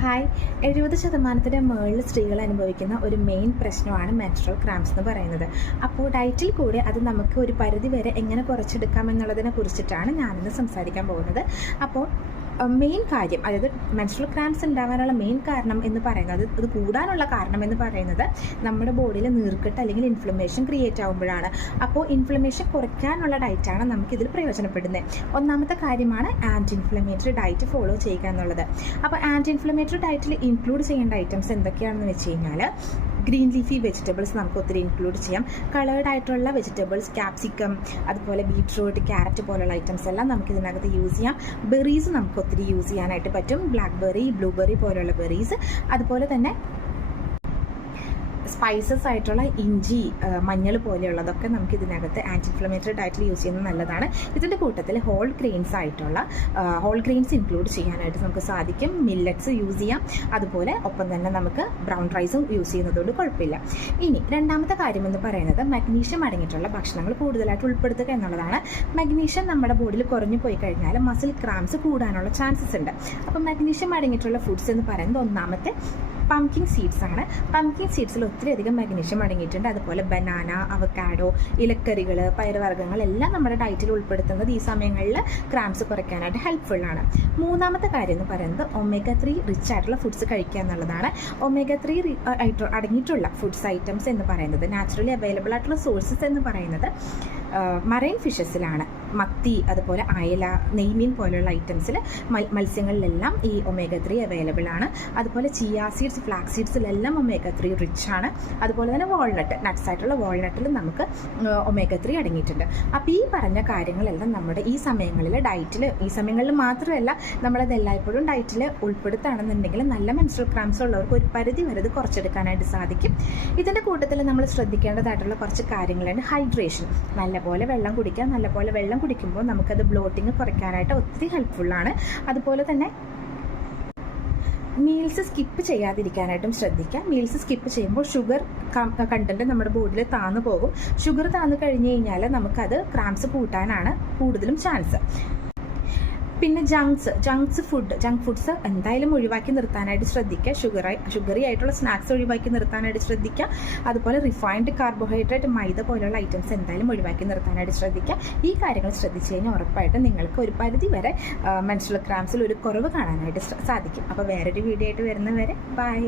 Hi 70% മുകളിൽ സ്ത്രീകൾ അനുഭവിക്കുന്ന ഒരു മെയിൻ പ്രശ്നമാണ് മെൻസ്ട്രൽ ക്രാംസ് എന്ന് പറയുന്നത്. അപ്പോൾ ഡയറ്റിൽ കൂടെ അത് നമുക്ക് ഒരു പരിധി വരെ എങ്ങനെ കുറച്ചെടുക്കാം എന്നുള്ളതിനെ കുറിച്ചിട്ടാണ് ഞാനിന്ന് സംസാരിക്കാൻ പോകുന്നത്. അപ്പോൾ മെയിൻ കാര്യം, അതായത് മെൻസ്ട്രൽ ക്രാംസ് ഉണ്ടാകാനുള്ള മെയിൻ കാരണം എന്ന് പറയുന്നത്, അത് കൂടാനുള്ള കാരണം എന്ന് പറയുന്നത് നമ്മുടെ ബോഡിയിൽ നീർക്കെട്ട് അല്ലെങ്കിൽ ഇൻഫ്ലമേഷൻ ക്രിയേറ്റ് ആകുമ്പോഴാണ്. അപ്പോൾ ഇൻഫ്ലമേഷൻ കുറയ്ക്കാനുള്ള ഡയറ്റാണ് നമുക്കിതിൽ പ്രയോജനപ്പെടുന്നത്. ഒന്നാമത്തെ കാര്യമാണ് ആൻറ്റി ഇൻഫ്ലമേറ്ററി ഡയറ്റ് ഫോളോ ചെയ്യുക എന്നുള്ളത്. അപ്പോൾ ആൻറ്റി ഇൻഫ്ലമേറ്ററി ഡയറ്റിൽ ഇൻക്ലൂഡ് ചെയ്യേണ്ട ഐറ്റംസ് എന്തൊക്കെയാണെന്ന് വെച്ച് കഴിഞ്ഞാൽ, ഗ്രീൻ ലീഫി വെജിറ്റബിൾസ് നമുക്ക് ഒത്തിരി ഇൻക്ലൂഡ് ചെയ്യാം. കളേർഡ് ആയിട്ടുള്ള വെജിറ്റബിൾസ്, ക്യാപ്സിക്കം, അതുപോലെ ബീട്രൂട്ട്, ക്യാരറ്റ് പോലുള്ള ഐറ്റംസ് എല്ലാം നമുക്ക് ഇതിനകത്ത് യൂസ് ചെയ്യാം. ബെറീസ് നമുക്ക് ഒത്തിരി യൂസ് ചെയ്യാനായിട്ട് പറ്റും. ബ്ലാക്ക്ബെറി, ബ്ലൂബെറി പോലുള്ള ബെറീസ്. അതുപോലെ തന്നെ സ്പൈസസ് ആയിട്ടുള്ള ഇഞ്ചി, മഞ്ഞൾ പോലെയുള്ളതൊക്കെ നമുക്ക് ഇതിനകത്ത് ആൻറ്റി ഇൻഫ്ലമേറ്ററി ഡയറ്റിൽ യൂസ് ചെയ്യുന്നത് നല്ലതാണ്. ഇതിൻ്റെ കൂട്ടത്തിൽ ഹോൾ ഗ്രെയിൻസ് ഇൻക്ലൂഡ് ചെയ്യാനായിട്ട് നമുക്ക് സാധിക്കും. മില്ലറ്റ്സ് യൂസ് ചെയ്യാം. അതുപോലെ ഒപ്പം തന്നെ നമുക്ക് ബ്രൗൺ റൈസും യൂസ് ചെയ്യുന്നതുകൊണ്ട് കുഴപ്പമില്ല. ഇനി രണ്ടാമത്തെ കാര്യം എന്ന് പറയുന്നത് മഗ്നീഷ്യം അടങ്ങിയിട്ടുള്ള ഭക്ഷണങ്ങൾ കൂടുതലായിട്ട് ഉൾപ്പെടുത്തുക എന്നുള്ളതാണ്. മഗ്നീഷ്യം നമ്മുടെ ബോഡിയിൽ കുറഞ്ഞു പോയി കഴിഞ്ഞാൽ മസിൽ ക്രാംസ് കൂടാനുള്ള ചാൻസസ് ഉണ്ട്. അപ്പോൾ മഗ്നീഷ്യം അടങ്ങിയിട്ടുള്ള ഫുഡ്സ് എന്ന് പറയുന്നത് ഒന്നാമത്തെ പംകിൻ സീഡ്സ് ആണ്. പംകിൻ സീഡ്സിൽ ഒത്തിരിയധികം മഗ്നീഷ്യം അടങ്ങിയിട്ടുണ്ട്. അതുപോലെ ബനാന, അവക്കാഡോ, ഇലക്കറികൾ, പയറുവർഗ്ഗങ്ങൾ എല്ലാം നമ്മുടെ ഡയറ്റിൽ ഉൾപ്പെടുത്തുന്നത് ഈ സമയങ്ങളിൽ ക്രാംസ് കുറയ്ക്കാനായിട്ട് ഹെൽപ്ഫുള്ളാണ്. മൂന്നാമത്തെ കാര്യം എന്ന് പറയുന്നത് ഒമേഗ-3 റിച്ച് ആയിട്ടുള്ള ഫുഡ്സ് കഴിക്കുക എന്നുള്ളതാണ്. ഒമേഗ-3 അടങ്ങിയിട്ടുള്ള ഫുഡ്സ് ഐറ്റംസ് എന്ന് പറയുന്നത്, നാച്ചുറലി അവൈലബിൾ ആയിട്ടുള്ള സോഴ്സസ് എന്ന് പറയുന്നത് മറൈൻ ഫിഷസിലാണ്. മത്തി, അതുപോലെ അയല, നെയ്മീൻ പോലെയുള്ള ഐറ്റംസിൽ, മത്സ്യങ്ങളിലെല്ലാം ഈ ഒമേഗ-3 അവൈലബിൾ ആണ്. അതുപോലെ ചിയ സീഡ്സ്, ഫ്ലാക്സ് സീഡ്സിലെല്ലാം ഒമേഗ-3 റിച്ച് ആണ്. അതുപോലെ തന്നെ നട്ട്സ് ആയിട്ടുള്ള വാൾനട്ടിൽ നമുക്ക് ഒമേഗ-3 അടങ്ങിയിട്ടുണ്ട്. അപ്പോൾ ഈ പറഞ്ഞ കാര്യങ്ങളെല്ലാം നമ്മുടെ ഈ സമയങ്ങളിൽ മാത്രമല്ല, നമ്മളത് എല്ലായ്പ്പോഴും ഡയറ്റിൽ ഉൾപ്പെടുത്തുകയാണെന്നുണ്ടെങ്കിൽ നല്ല മെൻസ്ട്രൽ ക്രാംസ് ഉള്ളവർക്ക് ഒരു പരിധി വരെ ഇത് കുറച്ചെടുക്കാനായിട്ട് സാധിക്കും. ഇതിൻ്റെ കൂട്ടത്തിൽ നമ്മൾ ശ്രദ്ധിക്കേണ്ടതായിട്ടുള്ള കുറച്ച് കാര്യങ്ങളുണ്ട്. ഹൈഡ്രേഷൻ, നല്ലപോലെ വെള്ളം കുടിക്കുക. നല്ലപോലെ വെള്ളം കുടിക്കുമ്പോൾ നമുക്കത് ബ്ലോട്ടിങ് കുറയ്ക്കാനായിട്ട് ഒത്തിരി ഹെൽപ്ഫുള്ളാണ്. അതുപോലെ തന്നെ മീൽസ് സ്കിപ്പ് ചെയ്യാതിരിക്കാനായിട്ടും ശ്രദ്ധിക്കുക. മീൽസ് സ്കിപ്പ് ചെയ്യുമ്പോൾ ഷുഗർ കണ്ടന്റ് നമ്മുടെ ബോഡിയിൽ താന്നു പോകും. ഷുഗർ താന്നു കഴിഞ്ഞ് കഴിഞ്ഞാൽ നമുക്കത് ക്രാംസ് കൂട്ടാനാണ് കൂടുതലും ചാൻസ്. പിന്നെ ജങ്ക് ഫുഡ്സ് എന്തായാലും ഒഴിവാക്കി നിർത്താനായിട്ട് ശ്രദ്ധിക്കുക. ഷുഗറി ആയിട്ടുള്ള സ്നാക്സ് ഒഴിവാക്കി നിർത്താനായിട്ട് ശ്രദ്ധിക്കുക. അതുപോലെ റിഫൈൻഡ് കാർബോഹൈഡ്രേറ്റ്, മൈദ പോലുള്ള ഐറ്റംസ് എന്തായാലും ഒഴിവാക്കി നിർത്താനായിട്ട് ശ്രദ്ധിക്കുക. ഈ കാര്യങ്ങൾ ശ്രദ്ധിച്ചു കഴിഞ്ഞാൽ ഉറപ്പായിട്ടും നിങ്ങൾക്ക് ഒരു പരിധി വരെ മെൻസ്ട്രൽ ക്രാംസിൽ ഒരു കുറവ് കാണാനായിട്ട് സാധിക്കും. അപ്പോൾ വേറൊരു വീഡിയോ ആയിട്ട് വരുന്നവരെ ബൈ.